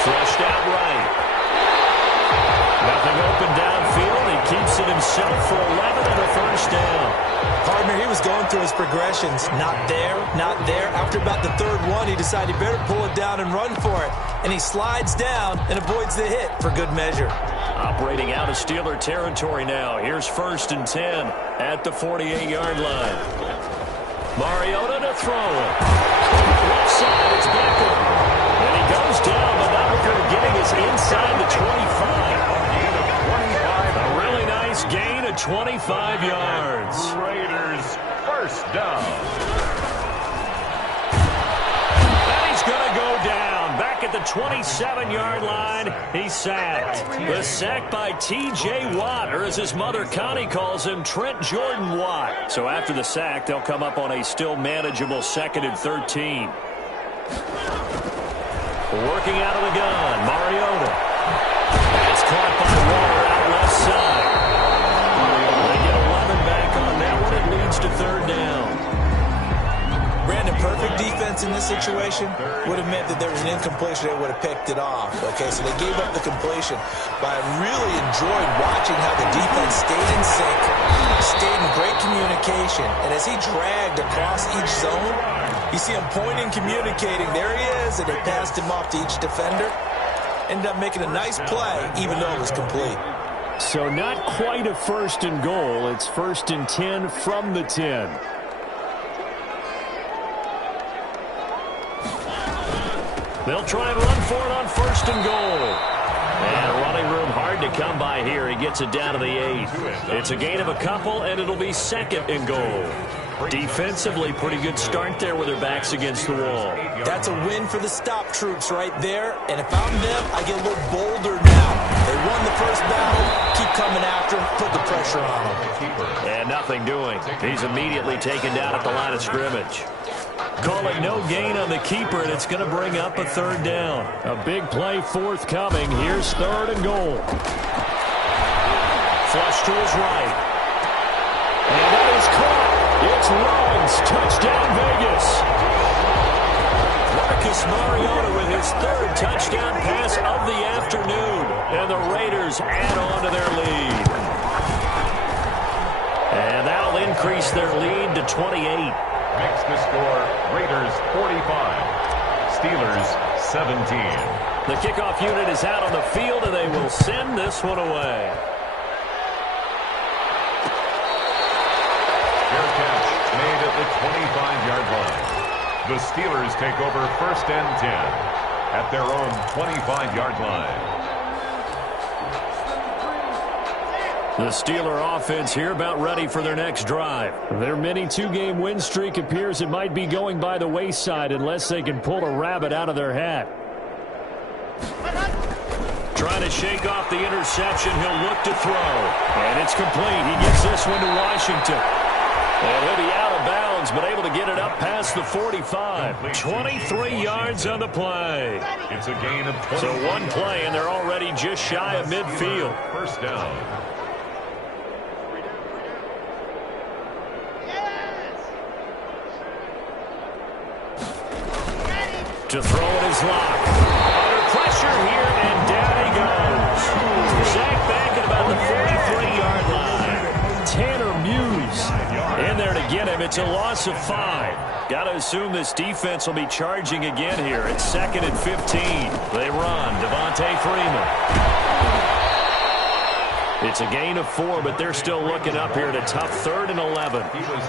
Flushed out right. Nothing open downfield. He keeps it himself for 11 and a first down. Partner, he was going through his progressions. Not there, not there. After about the 3rd one, he decided he better pull it down and run for it. And he slides down and avoids the hit for good measure. Operating out of Steeler territory now. Here's 1st and 10 at the 48-yard line. Mariota to throw it. Left side, it's Beckham. And he goes down, but not before getting his inside the 25. A really nice gain of 25 yards. Raiders first down. And he's going to go down. Back at the 27-yard line, he's sacked. The sack by T.J. Watt, or as his mother Connie calls him, Trent Jordan Watt. So after the sack, they'll come up on a still manageable 2nd and 13. Working out of the gun, Mariota. It's caught by Waller out left side. They get perfect defense in this situation would have meant that there was an incompletion. They would have picked it off. Okay, so they gave up the completion. But I really enjoyed watching how the defense stayed in sync, stayed in great communication. And as he dragged across each zone, you see him pointing, communicating. There he is, and they passed him off to each defender. Ended up making a nice play, even though it was complete. So not quite a 1st and goal. It's 1st and 10 from the 10. They'll try and run for it on 1st and goal. And running room hard to come by here. He gets it down to the 8. It's a gain of a couple, and it'll be 2nd and goal. Defensively, pretty good start there with their backs against the wall. That's a win for the stop troops right there. And if I'm them, I get a little bolder now. They won the first battle. Keep coming after them. Put the pressure on them. And nothing doing. He's immediately taken down at the line of scrimmage. Call it no gain on the keeper, and it's going to bring up a 3rd down. A big play forthcoming. Here's 3rd and goal. Flush to his right. And that is caught. It's Ruggs. Touchdown, Vegas. Marcus Mariota with his 3rd touchdown pass of the afternoon. And the Raiders add on to their lead. And that'll increase their lead to 28. Makes the score Raiders 45, Steelers 17. The kickoff unit is out on the field, and they will send this one away. Fair catch made at the 25-yard line. The Steelers take over 1st and 10 at their own 25-yard line. The Steeler offense here about ready for their next drive. Their mini 2-game win streak appears it might be going by the wayside unless they can pull a rabbit out of their hat. Trying to shake off the interception. He'll look to throw. And it's complete. He gets this one to Washington. And he'll be out of bounds, but able to get it up past the 45. 23 yards on the play. It's a gain of 20. So one play, and they're already just shy of midfield. 1st down. To throw it is Locke. Under pressure here, and down he goes. Sacked back at about the 43-yard line. Tanner Muse in there to get him. It's a loss of 5. Got to assume this defense will be charging again here. It's 2nd and 15. They run. Devontae Freeman. It's a gain of 4, but they're still looking up here at a tough 3rd and 11.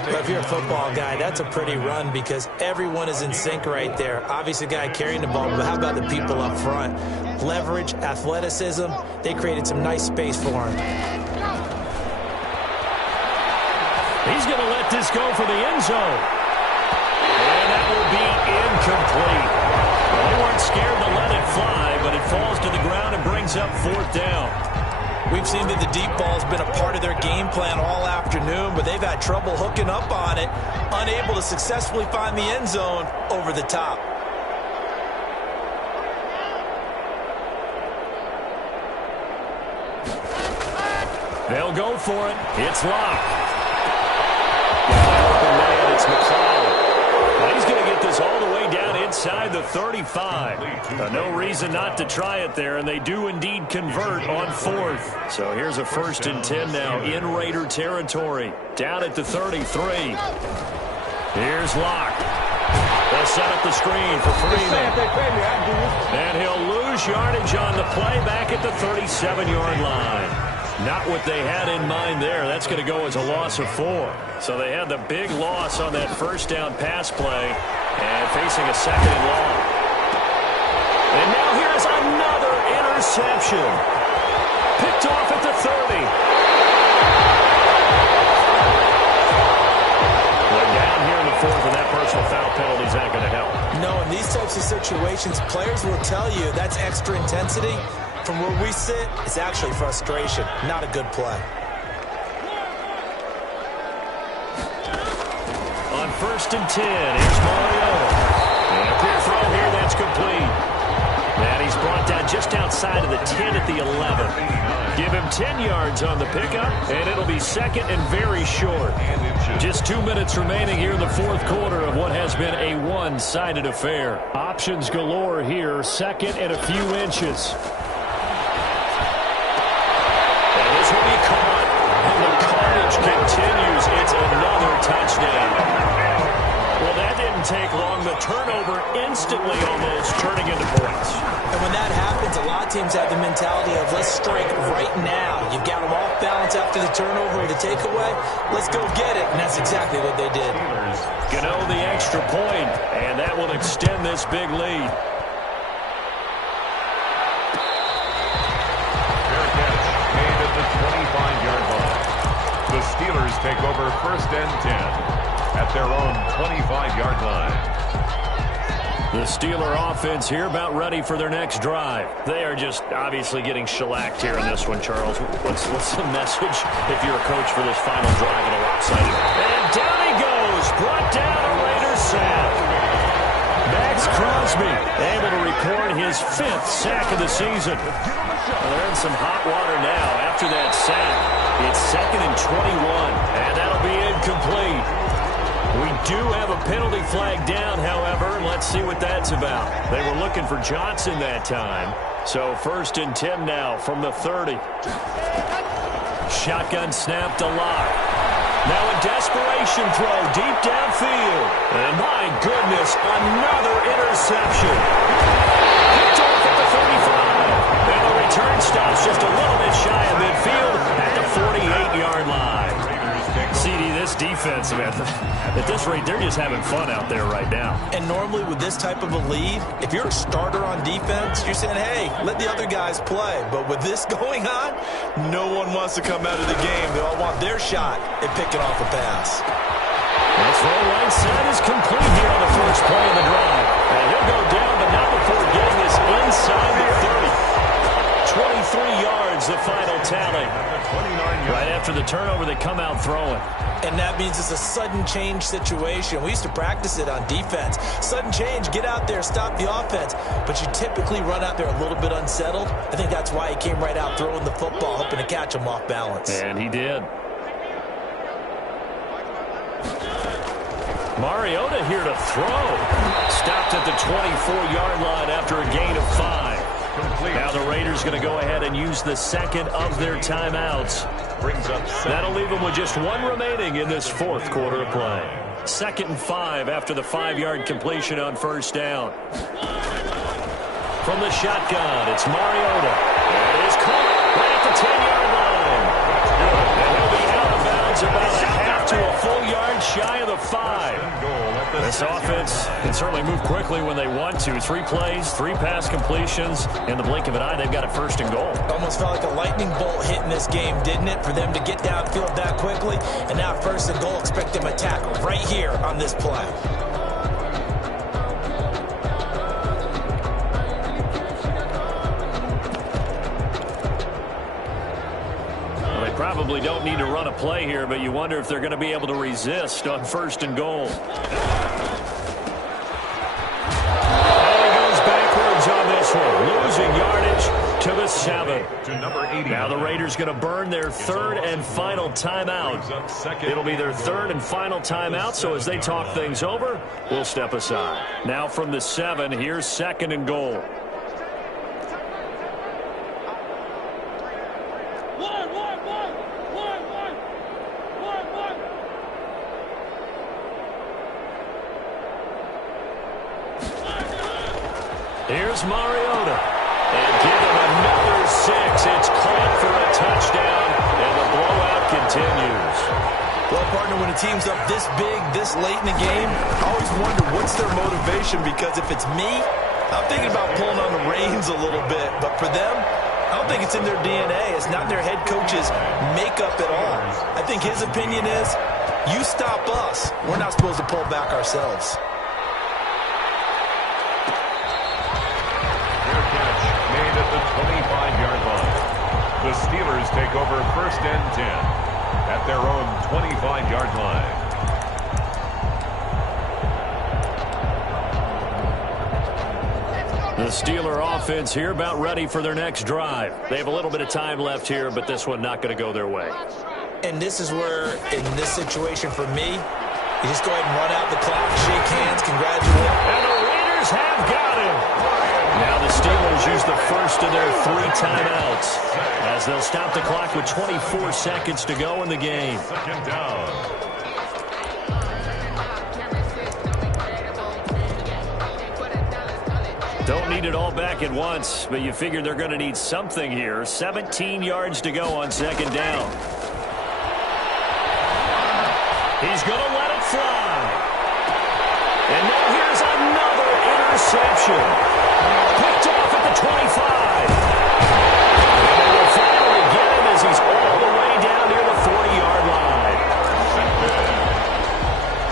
But if you're a football guy, that's a pretty run because everyone is in sync right there. Obviously, the guy carrying the ball, but how about the people up front? Leverage, athleticism, they created some nice space for him. He's going to let this go for the end zone. And that will be incomplete. Well, they weren't scared to let it fly, but it falls to the ground and brings up 4th down. We've seen that the deep ball has been a part of their game plan all afternoon, but they've had trouble hooking up on it, unable to successfully find the end zone over the top. They'll go for it. It's Locke. Open man, it's McClellan. He's going to get this all the way down inside the 35. No reason not to try it there, and they do indeed convert on 4th. So here's a 1st and 10 now in Raider territory. Down at the 33. Here's Locke. They'll set up the screen for Freeman. And he'll lose yardage on the play back at the 37-yard line. Not what they had in mind there. That's going to go as a loss of 4. So they had the big loss on that 1st down pass play and facing a 2nd and long. And now here's another interception. Picked off at the 30. They're down here in the 4th, and that personal foul penalty is not going to help. No, in these types of situations, players will tell you that's extra intensity. From where we sit, it's actually frustration, not a good play. On 1st and 10, here's Mariota. And a quick throw here, that's complete. And he's brought down just outside of the 10 at the 11. Give him 10 yards on the pickup, and it'll be second and very short. Just 2 minutes remaining here in the fourth quarter of what has been a one-sided affair. Options galore here, second and a few inches. And this will be caught, and the carnage continues. It's another touchdown. Well, that didn't take long. The turnover instantly almost turning into points. And when that happens, a lot of teams have the mentality of let's strike right now. You've got them off balance after the turnover or the takeaway. Let's go get it. And that's exactly what they did. Gano the extra point, and that will extend this big lead. Fair catch made at the 25-yard line. The Steelers take over first and 10 at their own 25-yard line. The Steeler offense here about ready for their next drive. They are just obviously getting shellacked here in this one, Charles. What's the message if you're a coach for this final drive in a lopsided? And down he goes, brought down a Raiders sack. Max Crosby able to record his 5th sack of the season. Well, they're in some hot water now after that sack. It's second and 21, and that'll be incomplete. We do have a penalty flag down, however. Let's see what that's about. They were looking for Johnson that time. So first and 10 now from the 30. Shotgun snap to Locke. Now a desperation throw deep downfield. And my goodness, another interception. Picked off at the 35. And the return stops just a little bit shy of midfield at the 48-yard line. CD, this defense, man, at this rate, they're just having fun out there right now. And normally with this type of a lead, if you're a starter on defense, you're saying, hey, let the other guys play. But with this going on, no one wants to come out of the game. They all want their shot at picking off a pass. That throw right side is complete here on the first play of the drive. And he'll go down, but not before getting this inside the 30. 23 yards, the final tally. Right after the turnover, they come out throwing. And that means it's a sudden change situation. We used to practice it on defense. Sudden change, get out there, stop the offense. But you typically run out there a little bit unsettled. I think that's why he came right out throwing the football, hoping to catch him off balance. And he did. Mariota here to throw. Stopped at the 24-yard line after a gain of 5. Now the Raiders going to go ahead and use the second of their timeouts. That'll leave them with just one remaining in this fourth quarter of play. 2nd and 5 after the 5-yard completion on first down. From the shotgun, it's Mariota. And it is caught right at the 10-yard line. And he'll be out of bounds about a half to a full yard shy of the 5. This offense can certainly move quickly when they want to. 3 plays, 3 pass completions. In the blink of an eye, they've got a first and goal. Almost felt like a lightning bolt hitting this game, didn't it? For them to get downfield that quickly. And now first and goal, expect them to attack right here on this play. Probably don't need to run a play here, but you wonder if they're going to be able to resist on first and goal. And he goes backwards on this one, losing yardage to the 7. To number 80. Now the Raiders going to burn their 3rd and final timeout. It'll be their 3rd and final timeout, so as they talk things over, we'll step aside. Now from the 7, here's 2nd and goal. Here's Mariota. And give him another 6. It's caught for a touchdown, and the blowout continues. Well, partner, when a team's up this big, this late in the game, I always wonder what's their motivation, because if it's me, I'm thinking about pulling on the reins a little bit. But for them, I don't think it's in their DNA. It's not their head coach's makeup at all. I think his opinion is, you stop us, we're not supposed to pull back ourselves. Made at the 25-yard line. The Steelers take over first and 10 at their own 25-yard line. The Steeler offense here about ready for their next drive. They have a little bit of time left here, but this one not going to go their way. And this is where, in this situation for me, you just go ahead and run out the clock, shake hands, congratulate. And the Raiders have got him. Now the Steelers use the first of their 3 timeouts as they'll stop the clock with 24 seconds to go in the game. Second down. Don't need it all back at once, but you figure they're going to need something here. 17 yards to go on second down. He's going to let it fly. And now here's another interception. Picked off at the 25. And they will finally get him as he's all the way down near the 40-yard line.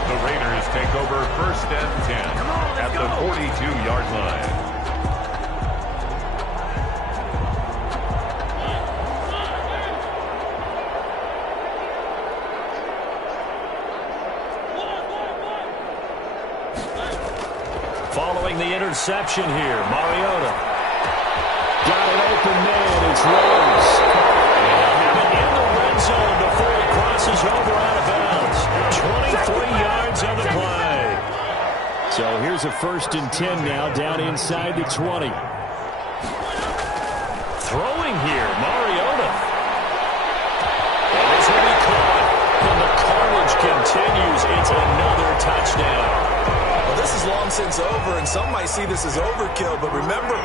The Raiders take over first and 10 at the 42-yard line. Following the interception here, Mariota. Got an open man, it's Rose. And have it in the red zone before it crosses over out of bounds. 23 yards on the play. So here's a 1st and 10 now, down inside the 20. Throwing here, Mariota. And this will be caught. And the carnage continues. It's another touchdown. Well, this is long since over, and some might see this as overkill, but remember,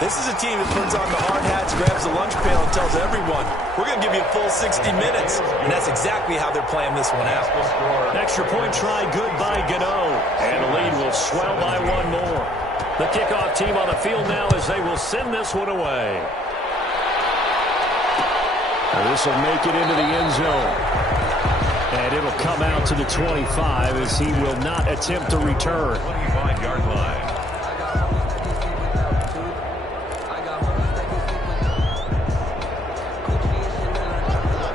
this is a team that puts on the hard hats, grabs the lunch pail, and tells everyone, we're going to give you a full 60 minutes, and that's exactly how they're playing this one out. Extra point try good by Gano, and the lead will swell by 1 more. The kickoff team on the field now as they will send this one away. This will make it into the end zone. And it'll come out to the 25 as he will not attempt to return. 25-yard line.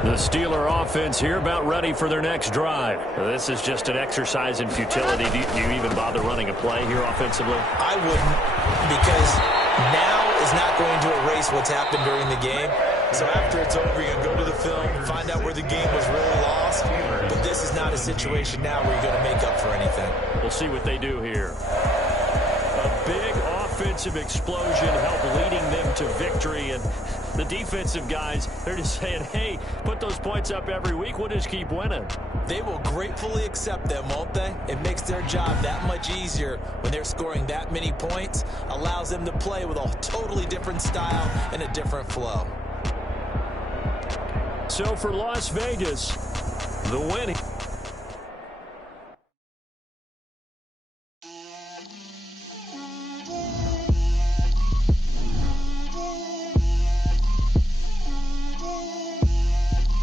The Steeler offense here about ready for their next drive. This is just an exercise in futility. Do you even bother running a play here offensively? I wouldn't, because now is not going to erase what's happened during the game. So after it's over, you're going to go to the film and find out where the game was really lost. But this is not a situation now where you're going to make up for anything. We'll see what they do here. A big offensive explosion helped leading them to victory. And the defensive guys, they're just saying, hey, put those points up every week. We'll just keep winning. They will gratefully accept them, won't they? It makes their job that much easier when they're scoring that many points. Allows them to play with a totally different style and a different flow. So for Las Vegas, the winning.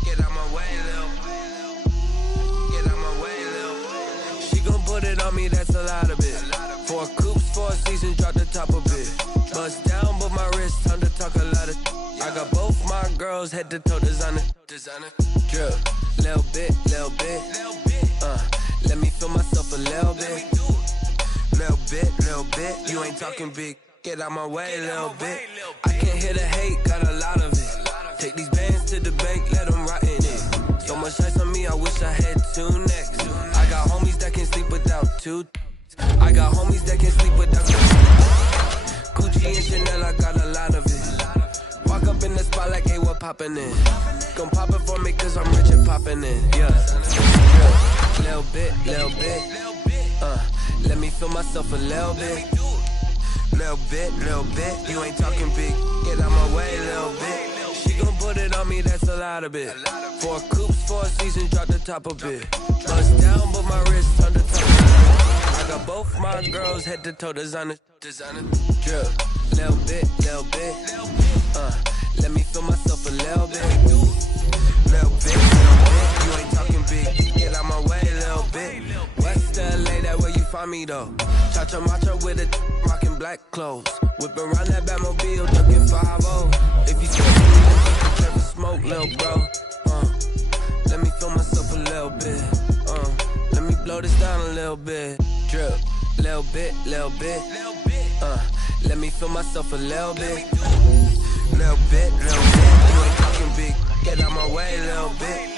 Get out my way, Lil. Get out my way, Lil. She gon' put it on me, that's a lot of it. 4 coops, 4 seasons, drop the top a bit. Bust down, but my wrist, time to talk a lot of. I got both my girls head to toe designer. Drip, little bit. Let me feel myself a little bit. Little bit. You ain't talking big. Get out my way, little bit. I can't hear the hate, got a lot of it. Take these bands to the bank, let them rot in it. So much ice on me, I wish I had 2 necks. I got homies that can sleep without 2. I got homies that can sleep without 2. Gucci and Chanel, I got a lot of it. Walk up in the spot like, hey, what poppin' in? Gon' pop it for me cause I'm rich and poppin' in. Yeah. Little bit. Let me feel myself a little bit. Little bit. You ain't talking big. Get out my way, little bit. She gon' put it on me, that's a lot of it. 4 coops, 4 seasons, drop the top a bit. Bust down, but my wrist on the top. I got both my girls head to toe designer. Drip, little bit. Let me feel myself a little bit. Little bit. You ain't talking big. Get out my way, little bit. West LA, that where you find me though. Cha-cha matcha with a rockin' black clothes. Whip around that Batmobile, duckin' 5-0. If you smoke me, then you can smoke, little bro. Let me feel myself a little bit. Let me blow this down a little bit. Drip, little bit. Let Let me feel myself a little bit. Little bit, little bit. You ain't talking big. Get out my way, little bit.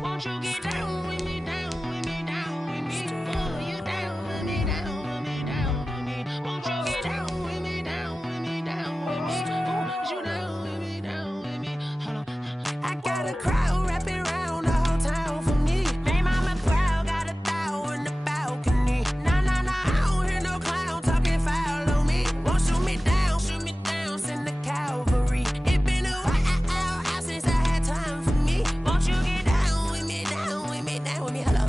Won't you get down with me, down with me, down with me? Oh, you down with me, down with me, down with me. Won't you get down with me, down with me, down with me? Oh, you down with me, down with me? Hold on. I got a crowd wrapping around the whole town for me. They mama proud, got a thou in the balcony. Nah, nah, nah, I don't hear no clown talking foul on me. Won't shoot me down, send the cavalry. It been a while since I had time for me. Won't you get down with me, down with me, down with me? Hello.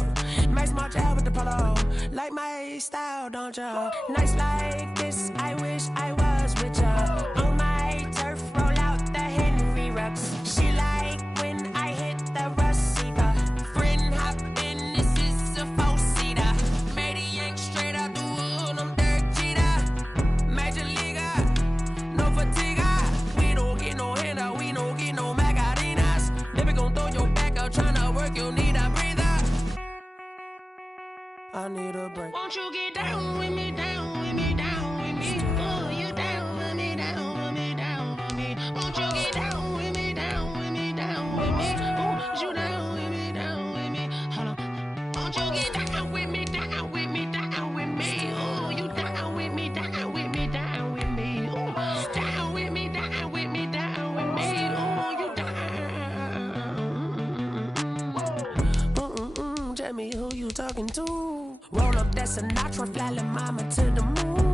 Max March out with the polo. Like my style, don't ya? Nights like this, I wish I was with ya. On my turf, roll out the Henry Rux. She like when I hit the receiver. Friend hop in, this is a four-seater. Made a yank straight out the wood, I'm Derek Jeter. Major leaguer, no fatigue. We don't get no handout, we don't get no Macarinas. Never gon' throw your back out, tryna work, you need a breather. I need a break. Won't you get down with me, down with me, down with me? Oh, you down with me, down with me, down with me? Won't you get down with me, down with me, down with me? Oh, you down with me, down with me? Hold on. Won't you get down with me, down with me, down with me? Oh, you down with me, down with me, down with me? Oh, down with me, down with me, down with me? Oh, you down. Tell me who you talking to. Roll up that Sinatra, fly la mama to the moon.